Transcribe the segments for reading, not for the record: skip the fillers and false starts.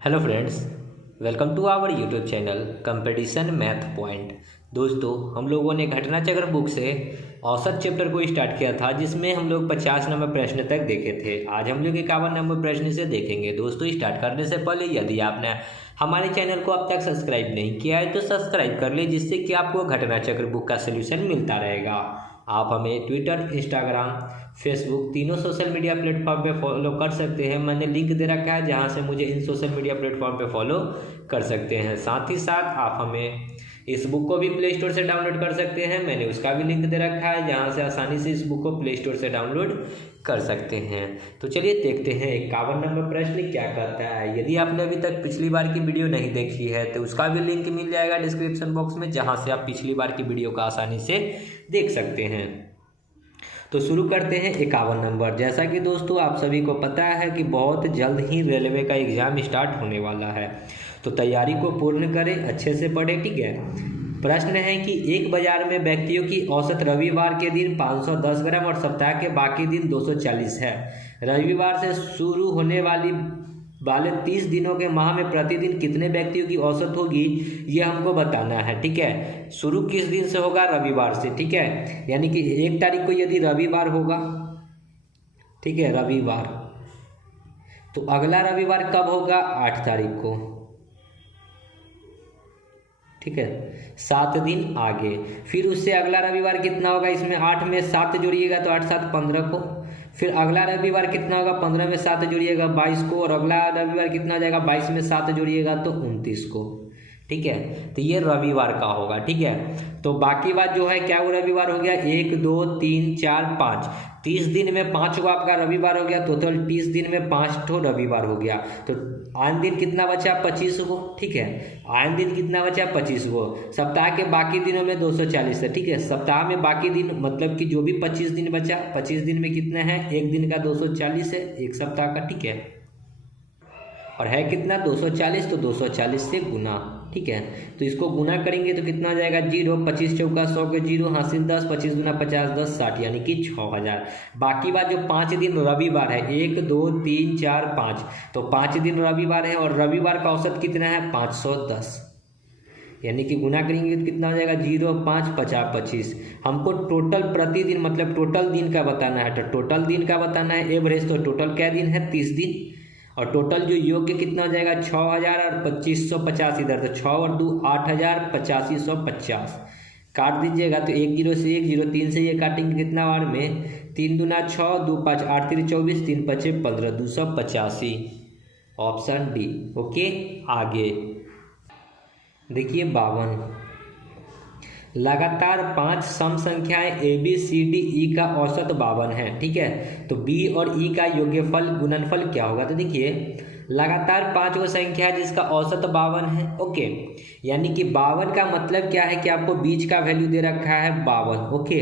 Hello friends, welcome to our YouTube channel competition math point. दोस्तों, हम लोगों ने घटना चक्र बुक से औसत चैप्टर को स्टार्ट किया था, जिसमें हम लोग 50 नंबर प्रश्न तक देखे थे। आज हम लोग 51 नंबर प्रश्न से देखेंगे। दोस्तों, स्टार्ट करने से पहले यदि आपने हमारे चैनल को अब तक सब्सक्राइब नहीं किया है तो सब्सक्राइब कर ले, जिससे कि आपको घटना चक्र बुक का सोल्यूशन मिलता रहेगा। आप हमें ट्विटर, इंस्टाग्राम, फेसबुक तीनों सोशल मीडिया प्लेटफॉर्म पे फॉलो कर सकते हैं। मैंने लिंक दे रखा है जहां से मुझे इन सोशल मीडिया प्लेटफॉर्म पे फॉलो कर सकते हैं। साथ ही साथ आप हमें इस बुक को भी प्ले स्टोर से डाउनलोड कर सकते हैं। मैंने उसका भी लिंक दे रखा है जहां से आसानी से इस बुक को प्ले स्टोर से डाउनलोड कर सकते हैं। तो चलिए देखते हैं 51 नंबर प्रश्न क्या कहता है। यदि आपने अभी तक पिछली बार की वीडियो नहीं देखी है तो उसका भी लिंक मिल जाएगा डिस्क्रिप्शन बॉक्स में, जहाँ से आप पिछली बार की वीडियो को आसानी से देख सकते हैं। तो शुरू करते हैं 51 नंबर। जैसा कि दोस्तों आप सभी को पता है कि बहुत जल्द ही रेलवे का एग्ज़ाम स्टार्ट होने वाला है, तो तैयारी को पूर्ण करें, अच्छे से पढ़ें। ठीक है। प्रश्न है कि एक बाजार में व्यक्तियों की औसत रविवार के दिन 510 ग्राम और सप्ताह के बाकी दिन 240 है। रविवार से शुरू होने वाले 30 दिनों के माह में प्रतिदिन कितने व्यक्तियों की औसत होगी, ये हमको बताना है। ठीक है। शुरू किस दिन से होगा? रविवार से। ठीक है। यानी कि 1 तारीख को यदि रविवार होगा, ठीक है, रविवार, तो अगला रविवार कब होगा? 8 तारीख को। ठीक है, 7 दिन आगे। फिर उससे अगला रविवार कितना होगा? इसमें 8 में 7 जोड़िएगा तो 8 7 15 को। फिर अगला रविवार कितना होगा? 15 में 7 जोड़िएगा 22 को। और अगला रविवार कितना हो जाएगा? 22 में 7 जोड़िएगा तो 29 को। ठीक है। तो ये रविवार का होगा। ठीक है। तो बाकी बात जो है क्या, वो रविवार हो गया 1 2 3 4 5। 30 दिन में 5 को आपका रविवार हो गया। टोटल 30 दिन में 5 ठो रविवार हो गया। तो आन दिन कितना बचा? 25 को। ठीक है। आन दिन कितना बचा? 25 को। सप्ताह के बाकी दिनों में 240 है। ठीक है। सप्ताह में बाकी दिन मतलब कि जो भी 25 दिन बचा, 25 दिन में कितना है? एक दिन का 240 है, एक सप्ताह का। ठीक है। और है कितना? 240, तो 240 से गुना। ठीक है। तो इसको गुना करेंगे तो कितना आ जाएगा? 0, 25 चौका 100 के 0, हासिल 10, 25 गुना 50, 10 60, यानी कि 6000। बाकी बात जो 5 दिन रविवार है, 1 2 3 4 5, तो 5 दिन रविवार है और रविवार का औसत कितना है? 510, यानी कि गुना करेंगे तो कितना हो जाएगा? 0 5 50 25। हमको टोटल प्रतिदिन मतलब टोटल दिन का बताना है। तो टोटल दिन का बताना है, एवरेज। तो टोटल क्या दिन है? 30 दिन। और टोटल जो योग्य कितना हो जाएगा? 6000 और 2550 इधर, तो 6 और 2 8000, 8550 काट दीजिएगा तो 1 0 से 1 0, 3 से ये काटेंगे कितना बार में? 3 दूना 6, 2 5 8 3 24, 3 5 15, 285। Option D. ओके। आगे देखिए 52। लगातार 5 सम संख्याएं A B C D E का औसत 52 है। ठीक है। तो बी और ई का योग्यफल गुणनफल क्या होगा? तो देखिए लगातार 5 वो संख्या है जिसका औसत 52 है। ओके। यानी कि 52 का मतलब क्या है कि आपको बीच का वैल्यू दे रखा है 52। ओके।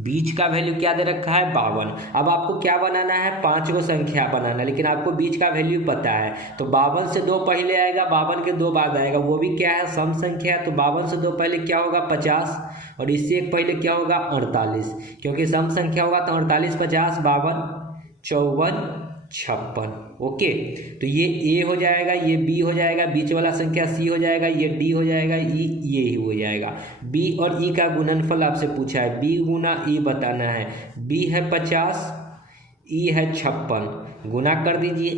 बीच का वैल्यू क्या दे रखा है? 52। अब आपको क्या बनाना है? 5 को संख्या बनाना, लेकिन आपको बीच का वैल्यू पता है। तो 52 से 2 पहले आएगा, 52 के 2 बाद आएगा, वो भी क्या है? सम संख्या है। तो 52 से 2 पहले क्या होगा? 50, और इससे एक पहले क्या होगा? 48, क्योंकि सम संख्या होगा। तो 48 50 52 54 56। ओके। तो ये ए हो जाएगा, ये बी हो जाएगा, बीच वाला संख्या सी हो जाएगा, ये डी हो जाएगा, ई ये ही हो जाएगा। बी और ई का गुणनफल आपसे पूछा है, बी गुना ई बताना है। बी है 50, ई है 56, गुना कर दीजिए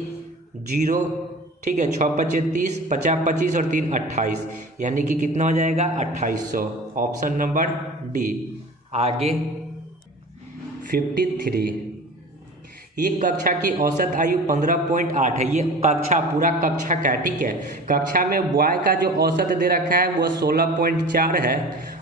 0। ठीक है। 6 5 30, 50 25 और 3 28, यानी कि कितना हो जाएगा? 2800। Option number D. आगे 53। एक कक्षा की औसत आयु 15.8 है। ये कक्षा पूरा कक्षा का है। ठीक है। कक्षा में बॉय का जो औसत दे रखा है वो 16.4 है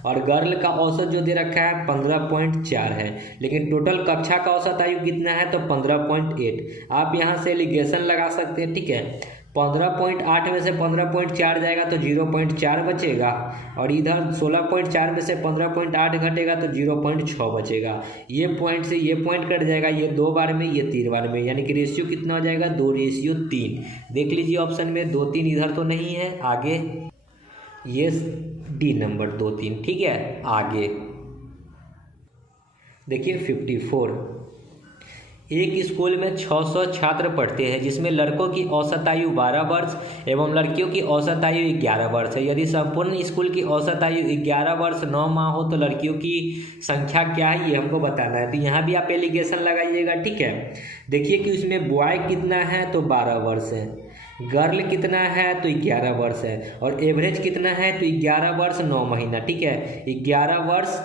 और गर्ल का औसत जो दे रखा है 15.4 है, लेकिन टोटल कक्षा का औसत आयु कितना है? तो 15.8। आप यहाँ से एलिगेशन लगा सकते हैं। ठीक है। 15.8 में से 15.4 जाएगा तो 0.4 बचेगा, और इधर 16.4 में से 15.8 घटेगा तो 0.6 बचेगा। ये पॉइंट से ये पॉइंट कट जाएगा, ये 2 बार में, ये 3 बार में, यानी कि रेशियो कितना हो जाएगा? 2:3। देख लीजिए ऑप्शन में 2 3 इधर तो नहीं है। आगे ये डी नंबर 2 3। ठीक है। आगे देखिए 54। एक स्कूल में 600 छात्र पढ़ते हैं, जिसमें लड़कों की औसत आयु 12 वर्ष एवं लड़कियों की औसत आयु 11 वर्ष है। यदि संपूर्ण स्कूल की औसत आयु 11 वर्ष 9 माह हो तो लड़कियों की संख्या क्या है, ये हमको बताना है। तो यहाँ भी आप एलिगेशन लगाइएगा, ठीक है। देखिए कि उसमें बॉय कितना है तो 12 वर्ष है, गर्ल कितना है तो 11 वर्ष है, और एवरेज कितना है तो 11 वर्ष 9 महीना, ठीक है। 11 वर्ष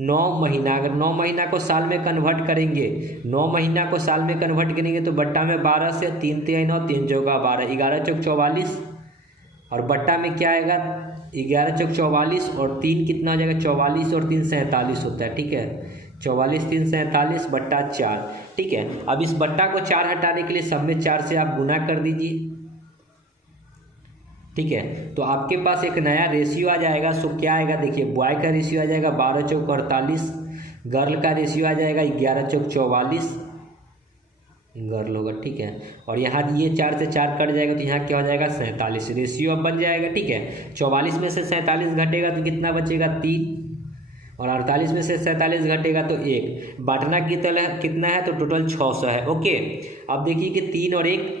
9 महीना, अगर 9 महीना को साल में कन्वर्ट करेंगे, 9 महीना को साल में कन्वर्ट करेंगे तो बट्टा में 12 से 3 3 9 3 चौका 12, 11 चौक 44, और बट्टा में क्या आएगा 11 चौक 44 और 3 कितना हो जाएगा 44 और 3 47 होता है, ठीक है। 44 3 47 बट्टा 4, ठीक है। अब इस बट्टा को 4 हटाने के लिए सब में 4 से आप गुना कर दीजिए, ठीक है। तो आपके पास एक नया रेशियो आ जाएगा। सो क्या आएगा, देखिए बॉय का रेशियो आ जाएगा 12 चौक 48, गर्ल का रेशियो आ जाएगा 11 चौक 44, गर्ल होगा, ठीक है। और यहाँ ये 4 से 4 कट जाएगा तो यहाँ क्या हो जाएगा 47, रेशियो अब बन जाएगा, ठीक है। 44 में से 47 घटेगा तो कितना बचेगा 3, और 48 में से 47 घटेगा तो 1, बांटना की तरह कितना है तो टोटल 600 है, ओके। अब देखिए कि 3 और 1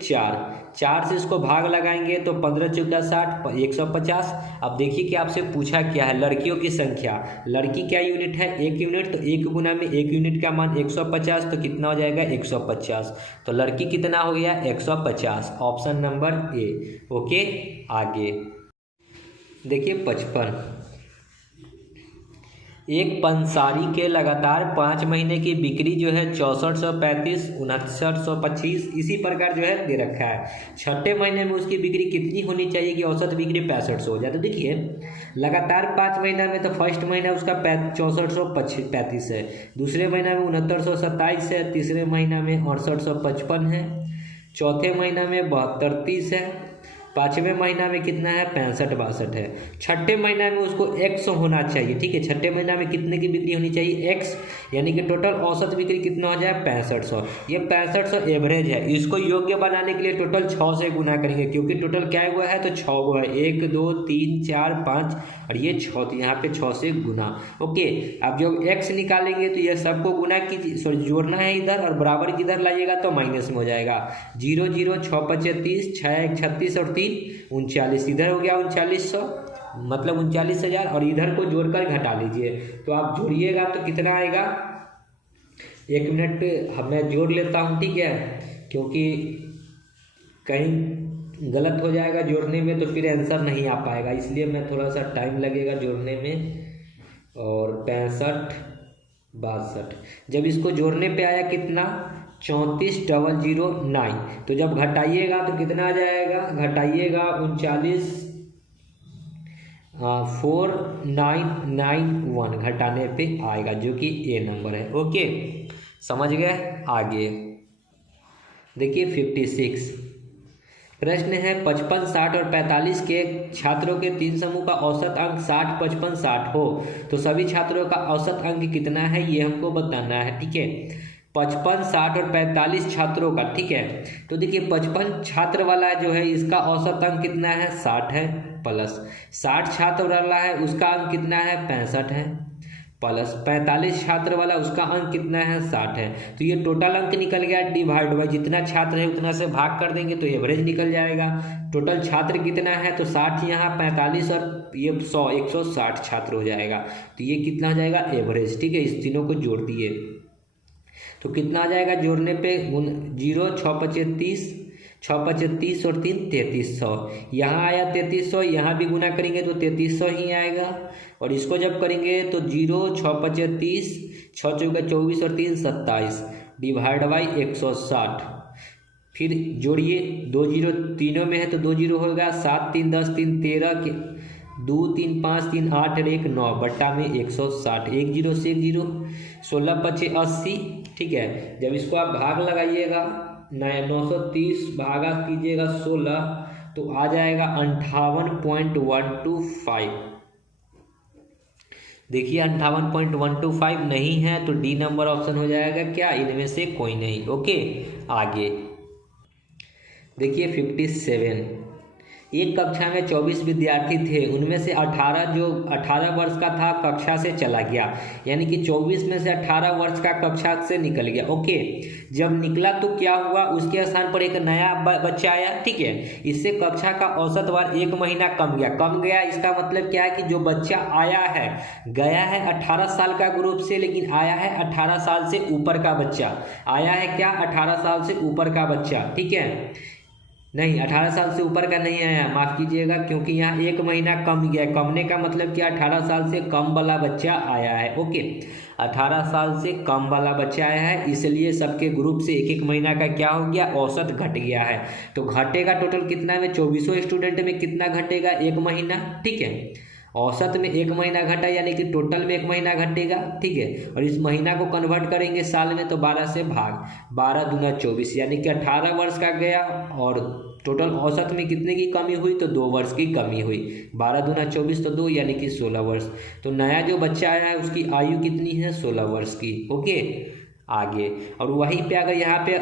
4 से इसको भाग लगाएंगे तो 15 चौका 60 150। अब देखिए कि आपसे पूछा क्या है, लड़कियों की संख्या, लड़की क्या यूनिट है 1 यूनिट, तो 1 गुना में 1 यूनिट का मान 150, तो कितना हो जाएगा 150, तो लड़की कितना हो गया 150, ऑप्शन नंबर ए, ओके। आगे देखिए 55, एक पंसारी के लगातार 5 महीने की बिक्री जो है 6435 6925 इसी प्रकार जो है दे रखा है। छठे महीने में उसकी बिक्री कितनी होनी चाहिए कि औसत बिक्री 6500 हो जाए। तो देखिए लगातार 5 महीना में तो फर्स्ट महीना उसका 6435 है, दूसरे महीना में 6927 है, तीसरे महीना में 6855 है, चौथे महीना में 7230 है, पाँचवें महीना में कितना है 6562 है, छठे महीना में उसको x होना चाहिए, ठीक है। छठे महीना में कितने की बिक्री होनी चाहिए x, यानी कि टोटल औसत बिक्री कितना हो जाए 6500। ये 6500 एवरेज है, इसको योग्य बनाने के लिए टोटल 6 से गुना करेंगे, क्योंकि टोटल क्या हुआ है तो 6 हुआ है, 1 2 3 4 5 और ये 6, तो यहाँ पे 6 से गुना, ओके। अब जब x निकालेंगे तो ये सबको गुना कीजिए, सॉरी जोड़ना है इधर और बराबर किधर लाइएगा तो माइनस में हो जाएगा। 0 0 6 5 30 6 1 36 और 3 39, इधर हो गया 3900 मतलब 39,000, और इधर को जोड़कर घटा लीजिए। तो आप जोड़िएगा तो कितना आएगा, 1 मिनट मैं जोड़ लेता हूँ, ठीक है, क्योंकि कहीं गलत हो जाएगा जोड़ने में तो फिर आंसर नहीं आ पाएगा, इसलिए मैं थोड़ा सा टाइम लगेगा जोड़ने में। और 65 62, जब इसको जोड़ने पे आया कितना 34,009, तो जब घटाइएगा तो कितना आ जाएगा, घटाइएगा 49,4991 घटाने पे आएगा, जो कि ए नंबर है, ओके। समझ गए। आगे देखिए 56, प्रश्न है 55 60 और 45 के छात्रों के 3 समूह का औसत अंक 60 55 60 हो तो सभी छात्रों का औसत अंक कितना है, ये हमको बताना है, ठीक है। 55 60 और 45 छात्रों का, ठीक है। तो देखिए 55 छात्र वाला जो है इसका औसत अंक कितना है 60 है, प्लस 60 छात्र वाला है उसका अंक कितना है 65 है, प्लस 45 छात्र वाला उसका अंक कितना है 60 है। तो ये टोटल अंक निकल गया, डिवाइड बाई जितना छात्र है उतना से भाग कर देंगे तो एवरेज निकल जाएगा। टोटल छात्र कितना है तो 60 यहाँ 45 और ये 100 160 छात्र हो जाएगा, तो ये कितना हो जाएगा एवरेज, ठीक है। इस तीनों को जोड़ दिए तो कितना आ जाएगा, जोड़ने पे 0 6 5 30 6 5 30 और 3 3300, यहाँ आया 3300, यहाँ भी गुना करेंगे तो 3300 ही आएगा। और इसको जब करेंगे तो 0 6 5 30 6 चौका 24 और 3 27 डिवाइड बाई 160, फिर जोड़िए 2 0 तीनों में है तो 2 0 होगा, 7 3 10 3 13 के 2 3 5 3 8 और 1 9 बट्टा में 160, 1 0 से 1 0 16 25 80, ठीक है। जब इसको आप भाग लगाइएगा 930 भागा कीजिएगा 16 तो आ जाएगा 58.125। देखिए 58.125 नहीं है तो डी नंबर ऑप्शन हो जाएगा क्या, इनमें से कोई नहीं, ओके। आगे देखिए 57, एक कक्षा में 24 विद्यार्थी थे, उनमें से 18 वर्ष का था कक्षा से चला गया, यानी कि 24 में से 18 वर्ष का कक्षा से निकल गया। ओके, जब निकला तो क्या हुआ, उसके स्थान पर एक नया बच्चा आया। ठीक है, इससे कक्षा का औसत वार 1 महीना कम गया। इसका मतलब क्या है कि जो बच्चा आया है, गया है 18 साल का ग्रुप से, लेकिन आया है 18 साल से ऊपर का बच्चा। आया है क्या, 18 साल से ऊपर का बच्चा। ठीक है, नहीं 18 साल से ऊपर का नहीं आया, माफ कीजिएगा, क्योंकि यहाँ 1 महीना कम गया। कमने का मतलब क्या, 18 साल से कम वाला बच्चा आया है। ओके, 18 साल से कम वाला बच्चा आया है, इसलिए सबके ग्रुप से 1 महीना का क्या हो गया, औसत घट गया है। तो घटेगा टोटल कितना में, 24 स्टूडेंट में कितना घटेगा, 1 महीना। ठीक है, औसत में 1 महीना घटा, यानी कि टोटल में 1 महीना घटेगा। ठीक है, और इस महीना को कन्वर्ट करेंगे साल में, तो 12 से भाग, 12 दूना 24, यानी कि 18 वर्ष का गया, और टोटल औसत में कितने की कमी हुई, तो 2 वर्ष की कमी हुई। 12 दूना 24 तो 2, यानी कि 16 वर्ष। तो नया जो बच्चा आया है उसकी आयु कितनी है, 16 वर्ष की। ओके, आगे, और वहीं पे अगर यहाँ पे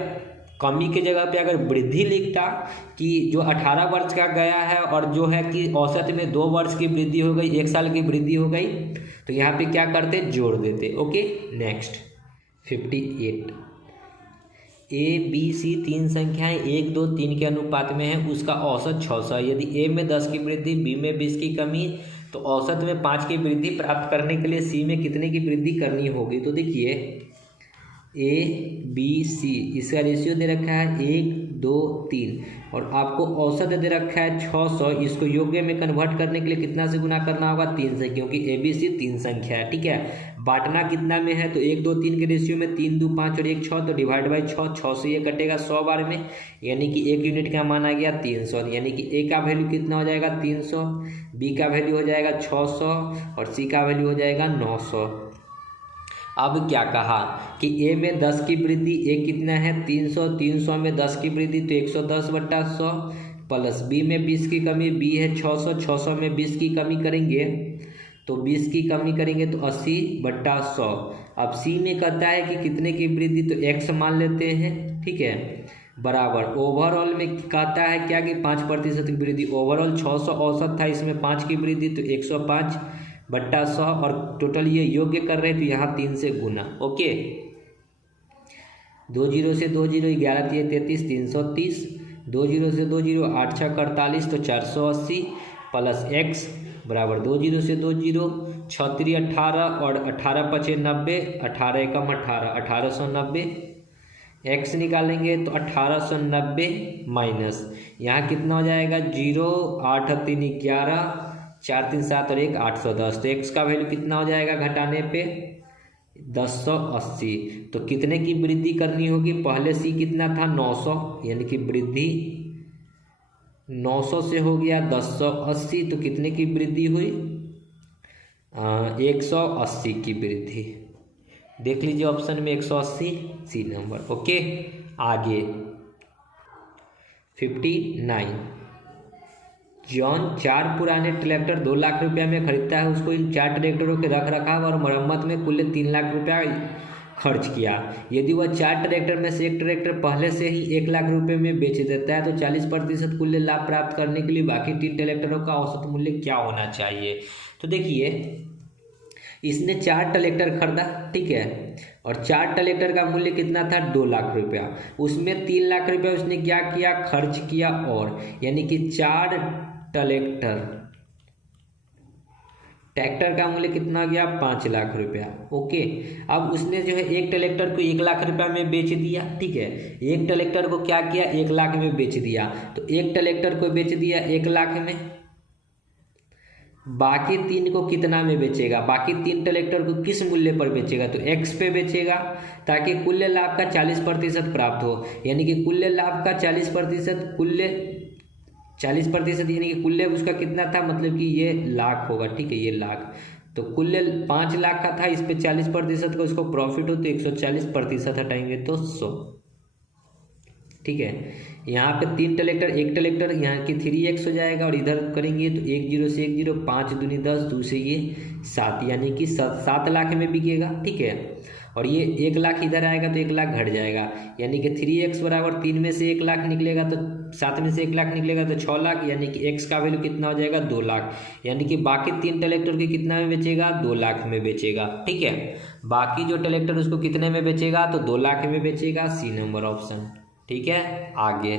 कमी की जगह पे अगर वृद्धि लिखता कि जो 18 वर्ष का गया है और जो है कि औसत में 2 वर्ष की वृद्धि हो गई, 1 साल की वृद्धि हो गई, तो यहाँ पे क्या करते, जोड़ देते। ओके, नेक्स्ट 58, ABC 3 संख्याएं 1, 2, 3 के अनुपात में है, उसका औसत 600। यदि A में 10 की वृद्धि, B में 20 की कमी, तो औसत में 5 की वृद्धि प्राप्त करने के लिए C में कितने की वृद्धि करनी होगी। तो देखिए ABC, इसका रेशियो दे रखा है 1, 2, 3, और आपको औसत दे रखा है 600। इसको योग्य में कन्वर्ट करने के लिए कितना से गुना करना होगा, 3 से, क्योंकि ABC 3 संख्या है। ठीक है, बांटना कितना में है, तो 1, 2, 3 के रेशियो में 3, 2, 5 और 1, 6, तो डिवाइड बाई 6, 6 से ये कटेगा 100 बार में, यानी कि 1 यूनिट का मान आ गया 300, यानी कि A का वैल्यू कितना हो जाएगा, 300, B का वैल्यू हो जाएगा 600, और C का वैल्यू हो जाएगा 900। अब क्या कहा कि A में 10 की वृद्धि, A कितना है 300, 300 में 10 की वृद्धि तो 110/100, प्लस B में 20 की कमी, B है 600, 600 में 20 की कमी करेंगे तो 20 की कमी करेंगे तो 80/100। अब C में कहता है कि कितने की वृद्धि, तो X मान लेते हैं। ठीक है, बराबर ओवरऑल में कहता है क्या कि 5% की वृद्धि। ओवरऑल 600 औसत था, इसमें 5 की वृद्धि तो 105/100, और टोटल ये योग्य कर रहे हैं तो यहाँ 3 से गुना। ओके, 2 0 से 2 0, 11 3 33, 330, 2 0 से 2 0, 8 6 48, तो 480, प्लस x बराबर 2 0 से 2 0, 6 3 18, और 18 5 90, 18 एकम 18, 1890। x निकालेंगे तो 1890 माइनस, यहाँ कितना हो जाएगा 0, 8 3 11, 4 3 7 और 1 810। तो x का वैल्यू कितना हो जाएगा घटाने पे 1080। तो कितने की वृद्धि करनी होगी, पहले C कितना था 900, यानी कि वृद्धि 900 से हो गया 1080, तो कितने की वृद्धि हुई 180 की वृद्धि। देख लीजिए ऑप्शन में 180 C नंबर। ओके, आगे 59, जॉन 4 पुराने ट्रैक्टर 2 लाख रुपया में खरीदता है। उसको इन 4 ट्रैक्टरों के रख रखाव और मरम्मत में कुल 3 लाख रुपया खर्च किया। यदि वह 4 ट्रैक्टर में से एक ट्रैक्टर पहले से ही 1 लाख रुपए में बेच देता है तो 40% कुल लाभ प्राप्त करने के लिए बाकी 3 ट्रैक्टरों का औसत मूल्य क्या होना चाहिए। तो देखिए इसने 4 ट्रैक्टर खरीदा, ठीक है, और 4 ट्रैक्टर का मूल्य कितना था 2 लाख रुपया। उसमें 3 लाख रुपया उसने क्या किया, खर्च किया, और यानी कि 4 ट्रैक्टर का मूल्य कितना गया 5 लाख रुपया। ओके, अब उसने जो है एक ट्रैक्टर को 1 लाख रुपया में बेच दिया। ठीक है, एक ट्रैक्टर को क्या किया 1 लाख में बेच दिया। तो एक ट्रैक्टर को बेच दिया 1 लाख में, बाकी 3 को कितना में बेचेगा, बाकी 3 ट्रैक्टर को किस मूल्य पर बेचेगा, तो x पे बेचेगा, ताकि कुल लाभ का 40% प्राप्त हो। यानी कि कुल लाभ का 40% यानी कि कुल उसका कितना था, मतलब कि ये लाख होगा। ठीक है, ये लाख, तो कुल 5 लाख का था, इस पे 40% का उसको प्रॉफिट हो तो 140% हटाएंगे तो 100। ठीक है, यहाँ पे 3 ट्रैक्टर, एक ट्रैक्टर यहाँ की 3x हो जाएगा, और इधर करेंगे तो 1 0 से 1 0, 5 दूनी 10, 2 से ये 7, यानी कि 7 लाख में बिकेगा। ठीक है, और ये 1,00,000 इधर आएगा तो 1,00,000 घट जाएगा, यानी कि 3x बराबर 3 में से 1,00,000 निकलेगा तो 7 में से 1,00,000 निकलेगा तो 6,00,000, यानी कि x का वैल्यू कितना हो जाएगा 2,00,000, यानी कि बाकी 3 ट्रैक्टर के कितना में बेचेगा 2,00,000 में बेचेगा। ठीक है, बाकी जो ट्रैक्टर उसको कितने में बेचेगा तो 2,00,000 में बेचेगा, सी नंबर ऑप्शन। ठीक है, आगे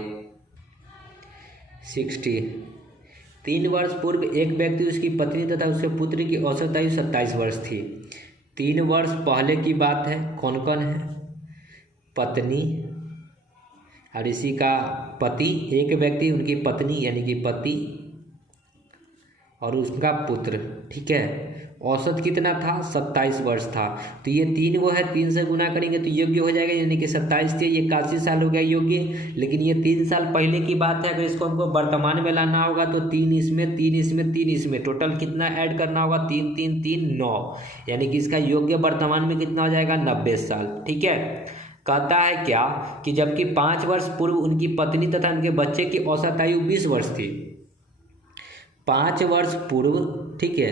60। 3 वर्ष पूर्व एक व्यक्ति, उसकी पत्नी तथा उसके पुत्र की औसत आयु 27 वर्ष थी। 3 वर्ष पहले की बात है, कौन कौन है, पत्नी और इसी का पति, एक व्यक्ति, उनकी पत्नी यानी कि पति और उसका पुत्र। ठीक है, औसत कितना था 27 वर्ष था, तो ये 3 वो है, 3 से गुना करेंगे तो योग्य हो जाएगा, यानी कि 27 थे, ये 81 साल हो गया योग्य। लेकिन ये 3 साल पहले की बात है, अगर इसको हमको वर्तमान में लाना होगा तो 3 इसमें 3 इसमें 3 इसमें टोटल कितना ऐड करना होगा 3 3 3 9, यानी कि इसका योग्य वर्तमान में कितना हो जाएगा 90 साल। ठीक है, कहता है क्या कि जबकि 5 वर्ष पूर्व उनकी पत्नी तथा उनके बच्चे की औसत आयु 20 वर्ष थी। 5 वर्ष पूर्व, ठीक है,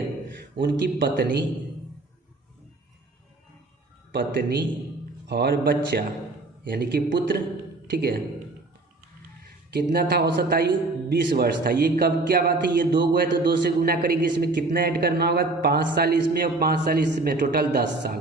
उनकी पत्नी और बच्चा यानी कि पुत्र, ठीक है, कितना था औसत आयु 20 वर्ष था। ये कब क्या बात है, ये 2 गो है तो 2 से गुना करेंगे, इसमें कितना ऐड करना होगा 5 साल इसमें और 5 साल इसमें, टोटल 10 साल,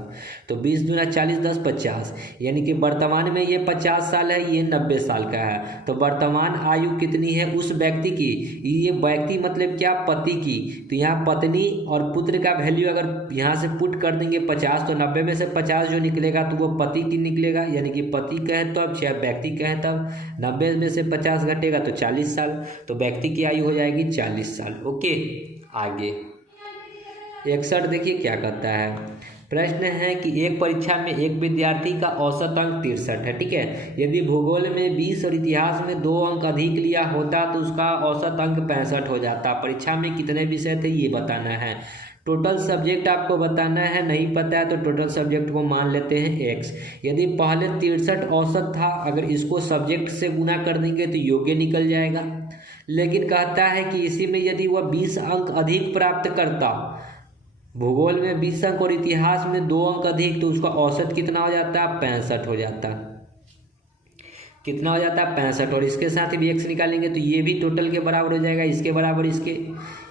तो 20 दूना 40 10 50, यानी कि वर्तमान में ये 50 साल है, ये 90 साल का है। तो वर्तमान आयु कितनी है उस व्यक्ति की, ये व्यक्ति मतलब क्या, पति की, तो यहाँ पत्नी और पुत्र का वैल्यू अगर यहाँ से पुट कर देंगे 50, तो 90 में से 50 जो निकलेगा तो वो पति की निकलेगा, यानी कि पति कहे तब या व्यक्ति कहे तब, 90 में से 50 घटेगा तो 40 साल, तो व्यक्ति की आयु हो जाएगी 40 साल। ओके, आगे 61 देखिए क्या कहता है। प्रश्न है कि एक परीक्षा में एक विद्यार्थी का औसत अंक 63 है। ठीक है, यदि भूगोल में 20 और इतिहास में 2 अंक अधिक लिया होता तो उसका औसत अंक 65 हो जाता। परीक्षा में कितने विषय थे ये बताना है। टोटल सब्जेक्ट आपको बताना है, नहीं पता है तो टोटल सब्जेक्ट को मान लेते हैं x। यदि पहले 63 औसत था, अगर इसको सब्जेक्ट से गुना कर देंगे तो योग्य निकल जाएगा। लेकिन कहता है कि इसी में यदि वह 20 अंक अधिक प्राप्त करता, भूगोल में 20 अंक और इतिहास में 2 अंक अधिक, तो उसका औसत कितना हो जाता, 65 हो जाता। कितना हो जाता, 65, और इसके साथ भी x निकालेंगे तो ये भी टोटल के बराबर हो जाएगा, इसके बराबर इसके,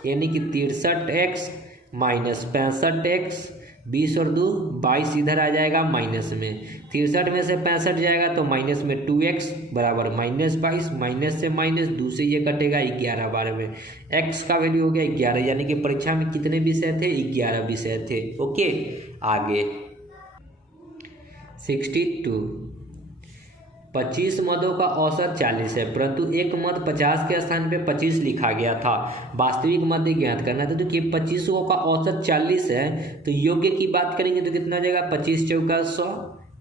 यानी कि 63x माइनस 65x, 20 और 2 22 इधर आ जाएगा माइनस में, 63 में से 65 जाएगा तो माइनस में 2x बराबर -22, माइनस से माइनस 2 से ये कटेगा 11 बार में, x का वैल्यू हो गया 11, यानी कि परीक्षा में कितने विषय थे 11 विषय थे। ओके, आगे 62। 25 मदों का औसत 40 है, परंतु एक मद 50 के स्थान पे 25 लिखा गया था। वास्तविक मध्य ज्ञात करना था, तो कि 25 का औसत 40 है, तो योग्य की बात करेंगे तो कितना हो जाएगा 25 चौका 100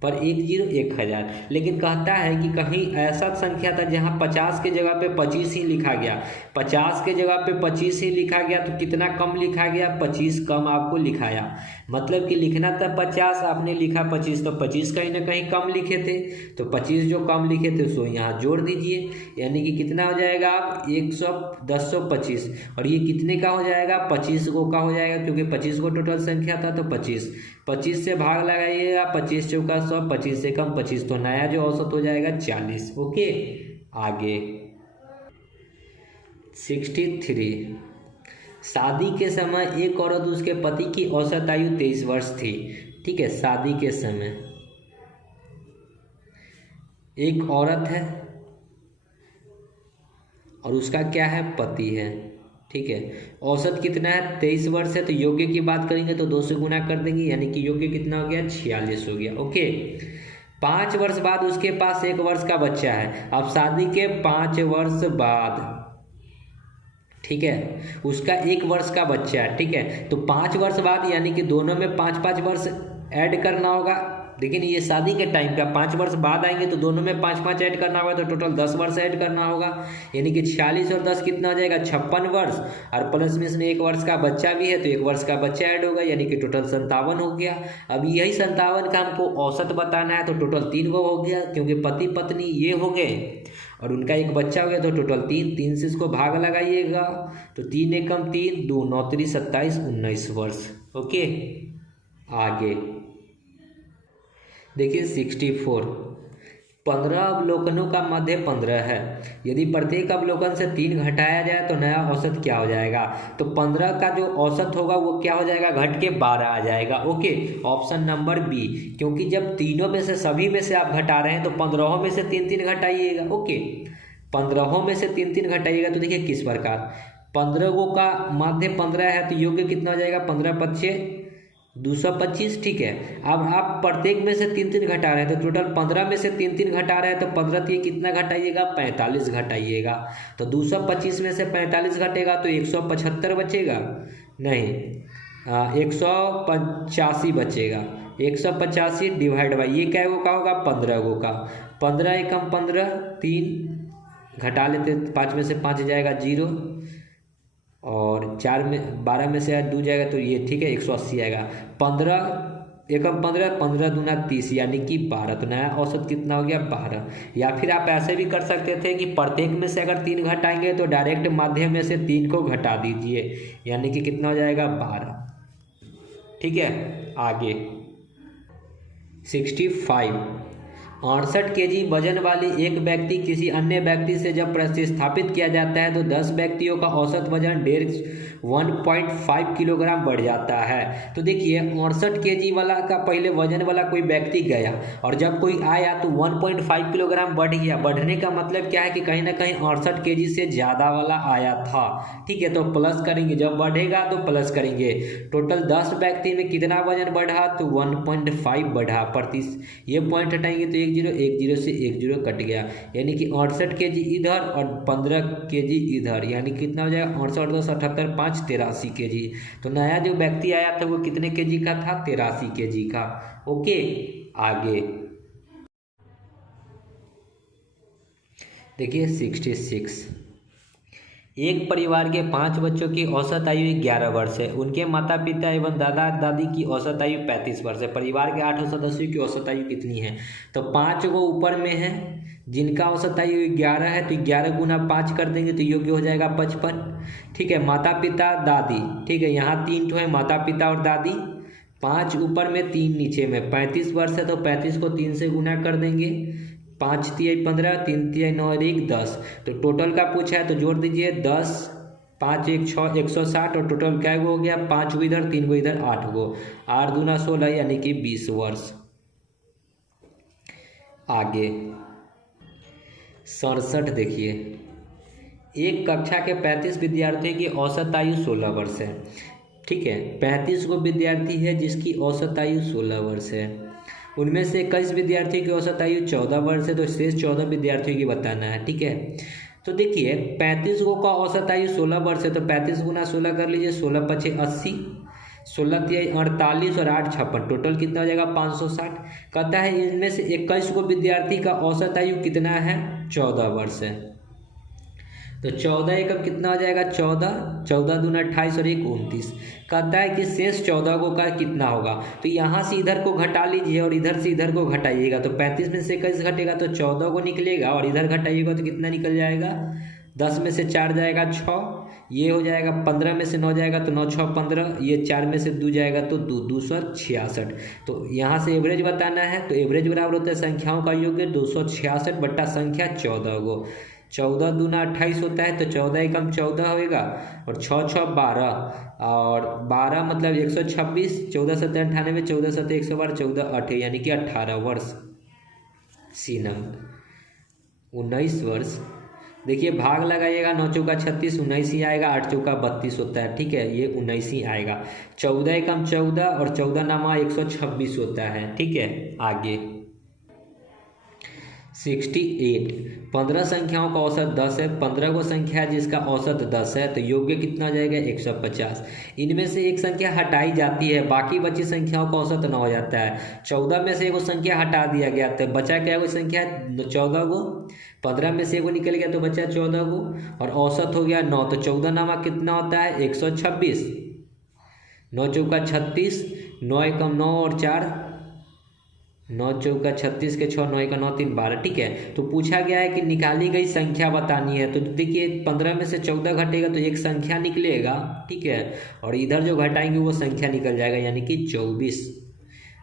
पर 1 0 1000। लेकिन कहता है कि कहीं ऐसा संख्या था जहां 50 के जगह पे 25 ही लिखा गया, 50 के जगह पे 25 ही लिखा गया, तो कितना कम लिखा गया 25 कम आपको लिखाया। मतलब कि लिखना था 50, आपने लिखा 25, तो 25 कहीं ना कहीं कम लिखे थे, तो 25 जो कम लिखे थे उसको यहाँ जोड़ दीजिए, यानी कि कितना हो जाएगा 100 1025, और ये कितने का हो जाएगा 25 को का हो जाएगा, क्योंकि 25 को टोटल संख्या था तो 25 से भाग लगाइएगा, 25 चौका 100, 25 से कम 25, तो नया जो औसत हो जाएगा 40। ओके, आगे 63। शादी के समय एक औरत उसके पति की औसत आयु 23 वर्ष थी। ठीक है, शादी के समय एक औरत है और उसका क्या है, पति है। ठीक है, औसत कितना है 23 वर्ष है, तो योग्य की बात करेंगे तो 2 से गुना कर देंगे, यानी कि योग्य कितना हो गया 46 हो गया। ओके, 5 वर्ष बाद उसके पास 1 वर्ष का बच्चा है। अब शादी के 5 वर्ष बाद, ठीक है, उसका 1 वर्ष का बच्चा है। ठीक है, तो 5 वर्ष बाद यानी कि दोनों में 5-5 वर्ष ऐड करना होगा। लेकिन ये शादी के टाइम का 5 वर्ष बाद आएंगे तो दोनों में 5-5 ऐड करना होगा, तो टोटल 10 वर्ष ऐड करना होगा, यानी कि 46 और 10 कितना हो जाएगा 56 वर्ष, और प्लस में इसमें 1 वर्ष का बच्चा भी है तो 1 वर्ष का बच्चा ऐड होगा, यानी कि टोटल 57 हो गया। अब यही 57 का हमको औसत बताना है, तो टोटल 3 गो हो गया, क्योंकि पति पत्नी ये हो गए और उनका 1 बच्चा हो गया, तो टोटल 3 से इसको भाग लगाइएगा, तो 3 एकम 3 2 9 3 27 19 वर्ष। ओके, आगे देखिए 64, 15 अवलोकनों का मध्य 15 है। यदि प्रत्येक अवलोकन से 3 घटाया जाए तो नया औसत क्या हो जाएगा? तो 15 का जो औसत होगा वो क्या हो जाएगा? घट के 12 आ जाएगा। ओके, ऑप्शन नंबर बी, क्योंकि जब तीनों में से सभी में से आप घटा रहे हैं तो 15 में से 3-3 घटाइएगा। ओके, 15 में से 3-3 घटाइएगा तो देखिए किस प्रकार, 15 का माध्य 15 है तो योग्य कितना हो जाएगा? 15×5 = 225। ठीक है, अब आप प्रत्येक में से 3-3 घटा रहे हैं तो टोटल 15 में से 3-3 घटा रहे हैं तो 15 ये कितना घटाइएगा? 45 घटाइएगा। तो 225 में से 45 घटेगा तो 175 बचेगा, नहीं 185 बचेगा। 185 डिवाइड बाई ये क्या का होगा? 15 का। 15 एकम 15, 3 घटा लेते, 5 में से 5 जाएगा 0, और 12 में से 2 जाएगा तो ये ठीक है 180 आएगा। 15 एकम 15, 15 दूना 30 यानी कि 12। तो नया औसत कितना हो गया? 12। या फिर आप ऐसे भी कर सकते थे कि प्रत्येक में से अगर 3 घटाएंगे तो डायरेक्ट माध्यम में से 3 को घटा दीजिए, यानी कि कितना हो जाएगा? 12। ठीक है, आगे 65, 68 kg वजन वाली एक व्यक्ति किसी अन्य व्यक्ति से जब प्रतिस्थापित किया जाता है तो 10 व्यक्तियों का औसत वजन 1.5 किलोग्राम बढ़ जाता है। तो देखिए 68 kg वाला का पहले वजन वाला कोई व्यक्ति गया और जब कोई आया तो 1.5 किलोग्राम बढ़ गया। बढ़ने का मतलब क्या है कि कहीं ना कहीं 68 kg से ज़्यादा वाला आया था। ठीक है, तो प्लस करेंगे, जब बढ़ेगा तो प्लस करेंगे। टोटल 10 व्यक्ति में कितना वजन बढ़ा? तो 1.5 बढ़ा। ये पॉइंट हटाएंगे तो 1 0 से 1 0 कट गया, यानी कि 68 kg इधर और 15 kg इधर, यानी कितना हो जाएगा? 68 10 78 5 83 kg। तो नया जो व्यक्ति आया था वो कितने kg का था? 83 kg का। ओके, आगे देखिए 66, एक परिवार के 5 बच्चों की औसत आयु 11 वर्ष है। उनके माता पिता एवं दादा दादी की औसत आयु 35 वर्ष है। परिवार के 8 सदस्यों की औसत आयु कितनी है? तो 5 को ऊपर में है जिनका औसत आयु 11 है, तो 11 गुना 5 कर देंगे तो योग्य हो जाएगा 55। ठीक है, माता पिता दादी, ठीक है, यहाँ 3 ठो है, माता पिता और दादी। 5 ऊपर में 3 नीचे में, 35 वर्ष है तो 35 को 3 से गुना कर देंगे। 5 तिहाई 15, 3 तिहाई 9 और 1 10। तो टोटल का पूछा है तो जोड़ दीजिए 10, 5 1 6 160, और टोटल क्या हो गया? 5 को इधर, 3 को इधर, 8 को, 8 दूना 16 यानी कि 20 वर्ष। आगे 67 देखिए, एक कक्षा के 35 विद्यार्थी की औसत आयु 16 वर्ष है। ठीक है, 35 को विद्यार्थी है जिसकी औसत आयु 16 वर्ष है। उनमें से 21 विद्यार्थियों की औसत आयु 14 वर्ष है, तो शेष 14 विद्यार्थियों की बताना है। ठीक है, तो देखिए 35 को का औसत आयु 16 वर्ष है, तो 35 गुना 16 कर लीजिए, 16 × 5 = 80, 16 तिहाई 48 और 8 56, टोटल कितना हो जाएगा? 560। कहता है इनमें से 21 को विद्यार्थी का औसत आयु कितना है? 14 वर्ष है। तो 14 एकम कितना हो जाएगा? 14, 14 दूना 28 और 1 29। कहता है कि शेष 14 को का कितना होगा? तो यहाँ से इधर को घटा लीजिए और इधर से इधर को घटाइएगा, तो 35 में से 21 घटेगा तो 14 को निकलेगा, और इधर घटाइएगा तो कितना निकल जाएगा? 10 में से 4 जाएगा 6, ये हो जाएगा 15 में से 9 जाएगा तो 9 6 15, ये 4 में से 2 जाएगा तो 266। तो यहाँ से एवरेज बताना है, तो एवरेज बराबर होता है संख्याओं का योग 266 बट्टा संख्या 14 को। 14 दूना 28 होता है, तो 14 एकम 14 होएगा, और 6 6 12, और 12 मतलब 126, 14 7 98, 14 7 112, 14 8 यानी कि 18 वर्ष। सी नंबर 19 वर्ष। देखिए भाग लगाइएगा, 9 चौका 36, 19 ही आएगा, 8 चौका 32 होता है। ठीक है, ये 19 ही आएगा। 14 एकम 14 और 14 नामा 126 होता है। ठीक है, आगे 68, 15 संख्याओं का औसत 10 है। 15 को संख्या है जिसका औसत 10 है, तो योग्य कितना हो जाएगा? 150। इनमें से एक संख्या हटाई जाती है, बाकी बची संख्याओं का औसत 9 हो जाता है। 14 में से एक संख्या हटा दिया गया तो बचा क्या? कोई संख्या 14 को। 15 में से एक निकल गया तो बचा 14 को, और औसत हो गया 9, तो 14 नामा कितना होता है? 126। 9 चौका 36, 9 एकम 9 और 4, 9 चौका 36 के 6, 9 1 9 3 12। ठीक है, तो पूछा गया है कि निकाली गई संख्या बतानी है, तो देखिए 15 में से 14 घटेगा तो एक संख्या निकलेगा। ठीक है, और इधर जो घटाएंगे वो संख्या निकल जाएगा, यानी कि 24।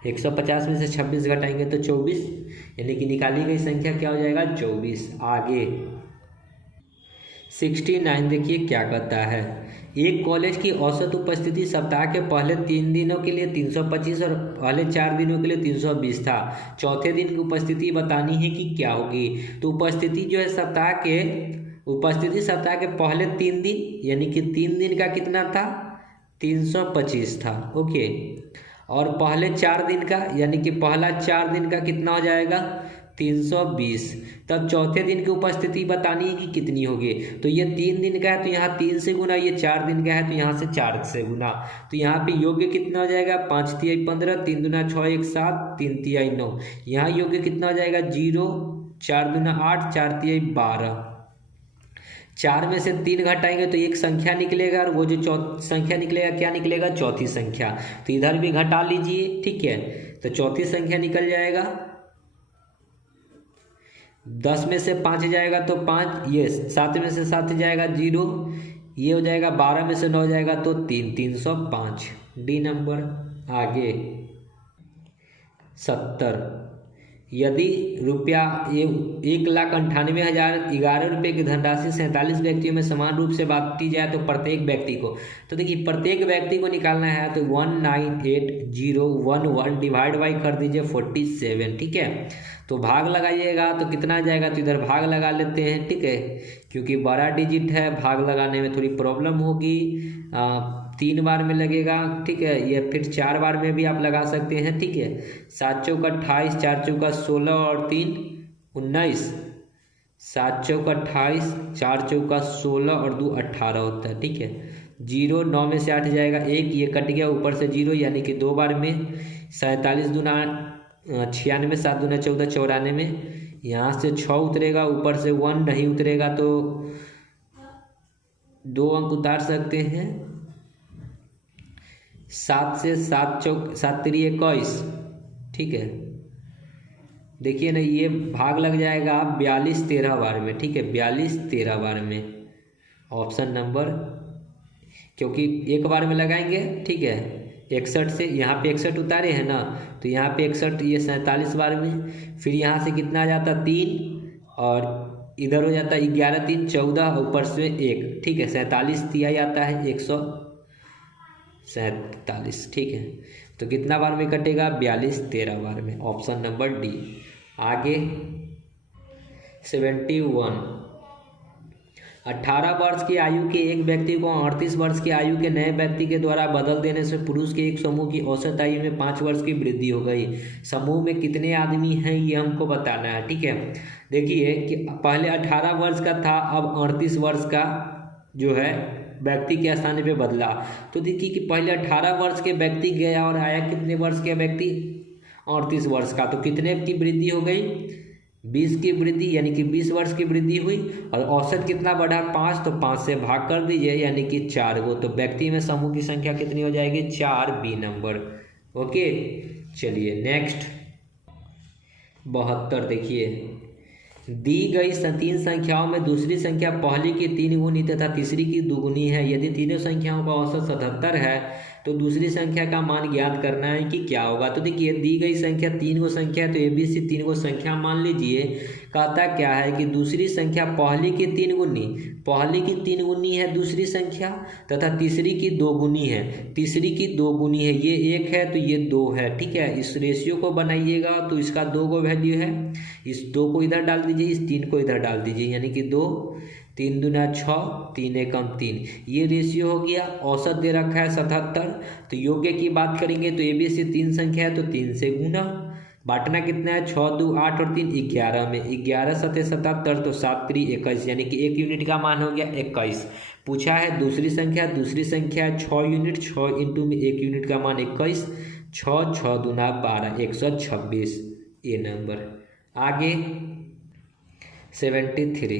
150 में से 26 घटाएंगे तो 24, यानी कि निकाली गई संख्या क्या हो जाएगा 24। आगे 69 देखिए क्या कहता है। एक कॉलेज की औसत उपस्थिति सप्ताह के पहले 3 दिनों के लिए 325 और पहले 4 दिनों के लिए 320 था। चौथे दिन की उपस्थिति बतानी है कि क्या होगी। तो उपस्थिति जो है सप्ताह के पहले 3 दिन यानी कि 3 दिन का कितना था 325 था। ओके, और पहले 4 दिन का यानी कि पहला 4 दिन का कितना हो जाएगा 320। तब चौथे दिन की उपस्थिति बतानी है कि कितनी होगी। तो ये 3 दिन का है तो यहाँ 3 से गुना, ये 4 दिन का है तो यहाँ से 4 से गुना। तो यहाँ पे योग्य कितना हो जाएगा 5 तिहाई 15, 3 दूना 6 1 7, 3 तिहाई 9। यहाँ योग्य कितना हो जाएगा 0, 4 दूना 8, 4 तिहाई 12। 4 में से 3 घटाएंगे तो एक संख्या निकलेगा और वो जो संख्या निकलेगा क्या निकलेगा चौथी संख्या। तो इधर भी घटा लीजिए, ठीक है। तो चौथी संख्या निकल जाएगा 10 में से 5 जाएगा तो 5, ये 7 में से 7 जाएगा 0, ये हो जाएगा 12 में से 9 जाएगा तो 3, 305 डी नंबर। आगे 70, यदि रुपया 1,98,011 रुपये की धनराशि 47 व्यक्तियों में समान रूप से बांटी जाए तो प्रत्येक व्यक्ति को, तो देखिए प्रत्येक व्यक्ति को निकालना है तो 198,011 डिवाइड बाई कर दीजिए 47, ठीक है। तो भाग लगाइएगा तो कितना आ जाएगा, तो इधर भाग लगा लेते हैं, ठीक है, क्योंकि बड़ा डिजिट है भाग लगाने में थोड़ी प्रॉब्लम होगी। 3 बार में लगेगा, ठीक है, ये फिर 4 बार में भी आप लगा सकते हैं, ठीक है। 7 चौका 28, 4 चौका 16 और 3 19, 7 चौका 28, 4 चौका 16 और 2 18 होता है, ठीक है। 0, 9 में से 8 जाएगा 1, ये कट गया ऊपर से 0 यानी कि 2 बार में। 47 दूना 96, 7 दूना 14 94, यहाँ से 6 उतरेगा ऊपर से 1 नहीं उतरेगा तो 2 अंक उतार सकते हैं। 7 से 7 चौक 7 3 21, ठीक है। देखिए ना ये भाग लग जाएगा 42 13 बार में, ठीक है, 42 13 बार में ऑप्शन नंबर, क्योंकि एक बार में लगाएंगे, ठीक है। 61 से यहाँ पे 61 उतारे हैं ना, तो यहाँ पे 61 ये 47 बार में, फिर यहाँ से कितना आ जाता 3 और इधर हो जाता 11 3 14 ऊपर से 1, ठीक है। 47 तिहाई आता है 147, ठीक है। तो कितना बार में कटेगा 42 13 बार में, ऑप्शन नंबर डी। आगे 71, 18 वर्ष की आयु के एक व्यक्ति को 38 वर्ष की आयु के नए व्यक्ति के द्वारा बदल देने से पुरुष के एक समूह की औसत आयु में 5 वर्ष की वृद्धि हो गई। समूह में कितने आदमी हैं ये हमको बताना है, ठीक है। देखिए कि पहले 18 वर्ष का था, अब 38 वर्ष का जो है व्यक्ति के स्थान पे बदला। तो देखिए कि पहले 18 वर्ष के व्यक्ति गया और आया कितने वर्ष के व्यक्ति 38 वर्ष का, तो कितने की वृद्धि हो गई 20 की वृद्धि, यानी कि 20 वर्ष की वृद्धि हुई। और औसत कितना बढ़ा 5, तो 5 से भाग कर दीजिए यानी कि 4 गो। तो व्यक्ति में समूह की संख्या कितनी हो जाएगी 4, बी नंबर। ओके चलिए नेक्स्ट 72, देखिए दी गई 3 संख्याओं में दूसरी संख्या पहली की 3 गुनी तथा तीसरी की 2 गुनी है। यदि तीनों संख्याओं का औसत 77 है तो दूसरी संख्या का मान ज्ञात करना है कि क्या होगा। तो देखिए दी गई संख्या 3 गो संख्या है तो ABC 3 गो संख्या मान लीजिए। कहता क्या है कि दूसरी संख्या पहली की 3 गुनी है दूसरी संख्या, तथा तीसरी की 2 गुनी है, तीसरी की 2 गुनी है, ये 1 है तो ये 2 है, ठीक है। इस रेशियो को बनाइएगा तो इसका 2 गो वैल्यू है, इस 2 को इधर डाल दीजिए, इस 3 को इधर डाल दीजिए, यानी कि 2 3 दूना 6 3 एकम 3, ये रेशियो हो गया। औसत दे रखा है 77। तो योग्य की बात करेंगे तो ABC 3 संख्या है तो 3 से गुना, बांटना कितना है 6 2 8 और 3 11 में, 11 7 77 तो 7 3 21, यानी कि 1 यूनिट का मान हो गया 21। पूछा है दूसरी संख्या 6 यूनिट, 6 इंटू में 1 यूनिट का मान 21, 6 6 दूना 12 126 ये नंबर। आगे 73,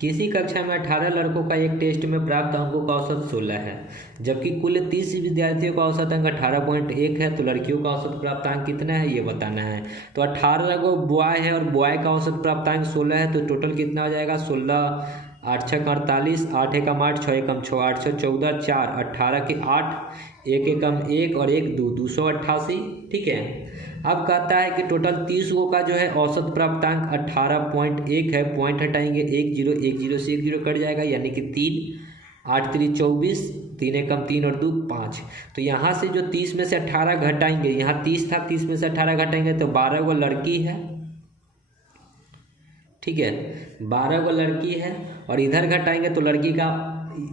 किसी कक्षा में 18 लड़कों का एक टेस्ट में प्राप्त अंकों का औसत 16 है, जबकि कुल 30 विद्यार्थियों का औसत अंक 18.1 है, तो लड़कियों का औसत प्राप्तांक कितना है ये बताना है। तो 18 को बॉय है और बॉय का औसत प्राप्तांक 16 है, तो टोटल कितना हो जाएगा 16 8 6 48, 8 एकम 8 6 एकम 6 814 4 18 के 8 एक एकम एक और एक 288, ठीक है। अब कहता है कि टोटल 30 गो का जो है औसत प्राप्तांक 18.1 है। पॉइंट हटाएंगे 10 से 10 कट जाएगा, यानी कि 3 8 3 24, 3 एकम 3 और 2 5। तो यहाँ से जो 30 में से 18 घटाएंगे, यहाँ 30 था, 30 में से 18 घटाएंगे तो 12 गो लड़की है, ठीक है, 12 गो लड़की है। और इधर घटाएंगे तो लड़की का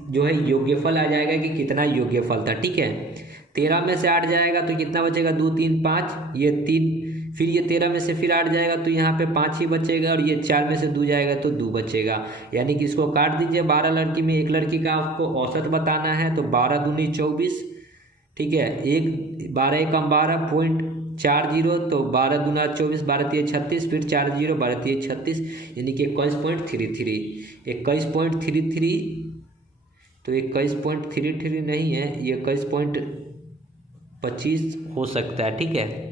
जो है योग्यफल आ जाएगा कि कितना योग्यफल था, ठीक है। 13 में से 8 जाएगा तो कितना बचेगा, 2 3 5, ये 3, फिर ये 13 में से फिर 8 जाएगा तो यहाँ पे 5 ही बचेगा, और ये 4 में से 2 जाएगा तो 2 बचेगा, यानी कि इसको काट दीजिए। 12 लड़की में एक लड़की का आपको औसत बताना है, तो 12 दूनी 24, ठीक है, 12 एकम 12.40, तो 12 दूना 24, 12 तिया 36, फिर 4 0, 12 तिया 36, यानी कि 21.33, तो 21.33 नहीं है, ये 21.25 हो सकता है, ठीक है,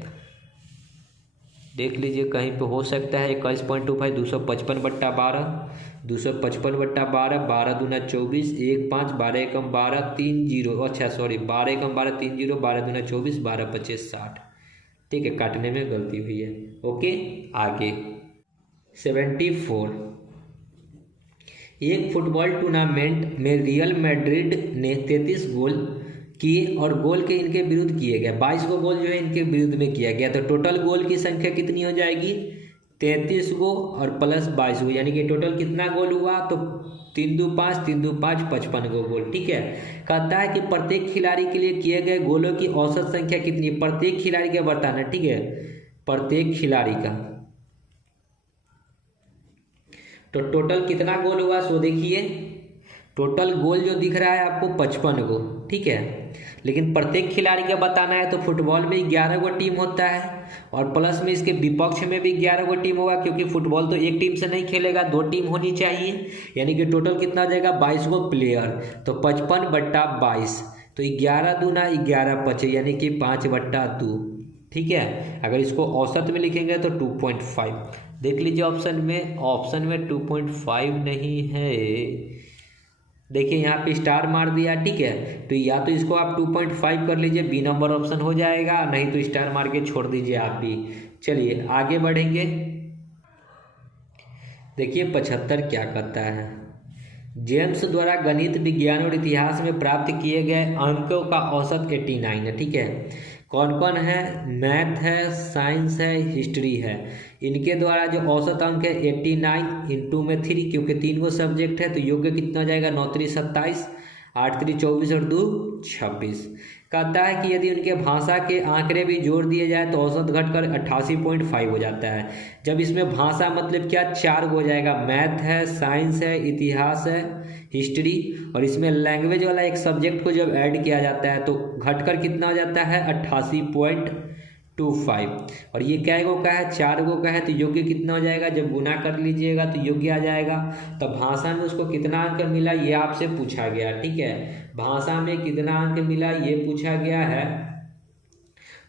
देख लीजिए कहीं पे हो सकता है। 21.25 255/12, 255/12, 12 दूना 24, 1 5, 12 एकम 12, 3 0, अच्छा सॉरी 12 एकम 12, 3 0, 12 दूना 24, 12 25 60, ठीक है, काटने में गलती हुई है। ओके, आगे 74। एक फुटबॉल टूर्नामेंट में रियल मैड्रिड ने 33 गोल किए और गोल के इनके विरुद्ध किए गए 22 गो गोल जो है इनके विरुद्ध में किया गया, तो टोटल गोल की संख्या कितनी हो जाएगी, 33 गो और प्लस 22 गो, यानी कि टोटल कितना गोल हुआ, तो 3 2 5, 3 2 5, 55 गो गोल, ठीक है। कहता है कि प्रत्येक खिलाड़ी के लिए किए गए गोलों की औसत संख्या कितनी है, प्रत्येक खिलाड़ी का बताना, ठीक है, प्रत्येक खिलाड़ी का। तो टोटल कितना गोल हुआ, सो देखिए टोटल गोल जो दिख रहा है आपको 55 गो, ठीक है, लेकिन प्रत्येक खिलाड़ी का बताना है। तो फुटबॉल में 11 गो टीम होता है और प्लस में इसके विपक्ष में भी 11 गो टीम होगा, क्योंकि फुटबॉल तो एक टीम से नहीं खेलेगा, 2 टीम होनी चाहिए, यानी कि टोटल कितना हो जाएगा 22 गो प्लेयर, तो 55/22, तो 11 दूना 11 25, यानी कि 5/2, ठीक है। अगर इसको औसत में लिखेंगे तो 2.5, देख लीजिए ऑप्शन में 2.5 नहीं है, देखिए यहाँ पे स्टार मार दिया, ठीक है, तो या तो इसको आप 2.5 कर लीजिए, बी नंबर ऑप्शन हो जाएगा, नहीं तो स्टार मार के छोड़ दीजिए आप भी। चलिए आगे बढ़ेंगे, देखिए 75 क्या कहता है। जेम्स द्वारा गणित, विज्ञान और इतिहास में प्राप्त किए गए अंकों का औसत 89 है, ठीक है। कौन कौन है, मैथ है, साइंस है, हिस्ट्री है, इनके द्वारा जो औसत अंक है 89 इंटू में 3, क्योंकि 3 गो सब्जेक्ट है, तो योग्य कितना हो जाएगा, 9 3 27, 8 3 24 और 2 26। कहता है कि यदि उनके भाषा के आंकड़े भी जोड़ दिए जाए तो औसत घटकर 88.5 हो जाता है। जब इसमें भाषा मतलब क्या, 4 हो जाएगा, मैथ है, साइंस है, इतिहास है, हिस्ट्री, और इसमें लैंग्वेज वाला एक सब्जेक्ट को जब ऐड किया जाता है तो घटकर कितना हो जाता है 88.25। और ये क्या गो का है, 4 गो का है, तो योग्य कितना हो जाएगा, जब गुना कर लीजिएगा तो योग्य आ जाएगा। तो भाषा में उसको कितना अंक मिला ये आपसे पूछा गया, ठीक है, भाषा में कितना अंक मिला ये पूछा गया है।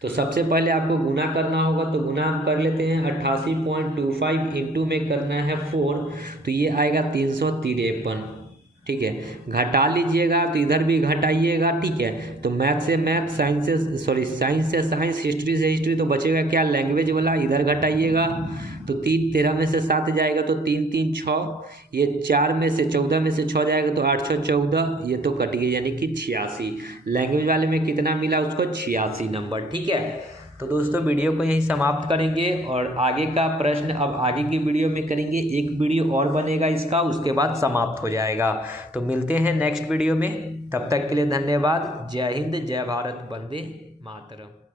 तो सबसे पहले आपको गुना करना होगा, तो गुना हम कर लेते हैं, 88.25 इंटू में करना है 4, तो ये आएगा 353, ठीक है। घटा लीजिएगा तो इधर भी घटाइएगा, ठीक है। तो मैथ से मैथ, साइंस से साइंस, हिस्ट्री से हिस्ट्री, तो बचेगा क्या, लैंग्वेज वाला, इधर घटाइएगा तो 3 13 में से 7 जाएगा तो 3 3 6, ये 4 में से 14 में से 6 जाएगा तो 8 6 14, ये तो कट गया, यानी कि 86। लैंग्वेज वाले में कितना मिला उसको, 86 नंबर, ठीक है। तो दोस्तों वीडियो को यहीं समाप्त करेंगे और आगे का प्रश्न अब आगे की वीडियो में करेंगे, एक वीडियो और बनेगा इसका, उसके बाद समाप्त हो जाएगा। तो मिलते हैं नेक्स्ट वीडियो में, तब तक के लिए धन्यवाद। जय हिंद, जय भारत, वंदे मातरम।